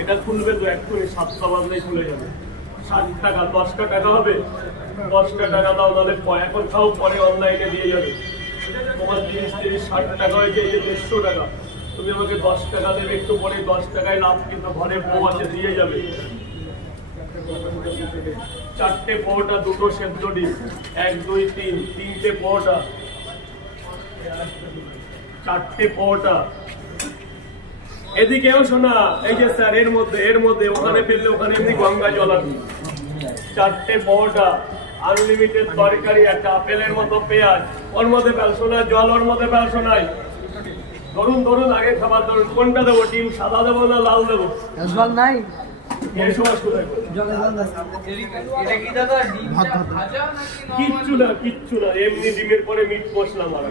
এটা খুলবে তো এক্ষুনি 7টা বাজলেই খুলে যাবে। 60 টাকা 10টা টাকা হবে, 10টা টাকা দাও, নাহলে এখন খাও, পরে অনলাইনে দিয়ে যাবে। তোমার 30-60 টাকা হয়েছে, এই যে 150 টাকা, তুমি আমাকে 10 টাকা দেবে, একটু পরে 10 টাকায় লাভ, কিন্তু ঘরে বউ আছে, দিয়ে যাবে। 4টে পরোটা, 2টো সেদ্ধ ডিম, 1 2 3, 3টে পরোটা, 4টে পরোটা। এদিকেও শোনা, এই যে স্যার এর মধ্যে ওখানে ফেললে ওখানে এমনি গঙ্গা জল আছে। 4টে পরোটা, আনলিমিটেড তরকারি, একটা আপেলের মতো পেঁয়াজ, ওর মধ্যে ফেলশোনা জল, ওর মধ্যে ফেলশোনাই। ধরুন আগে খাবার ধরুন, কোনটা দেবো? ডিম সাদা দেবো না লাল দেবো? নাই কিচ্ছু না, এমনি ডিমের পরে মিট মশলা মারা।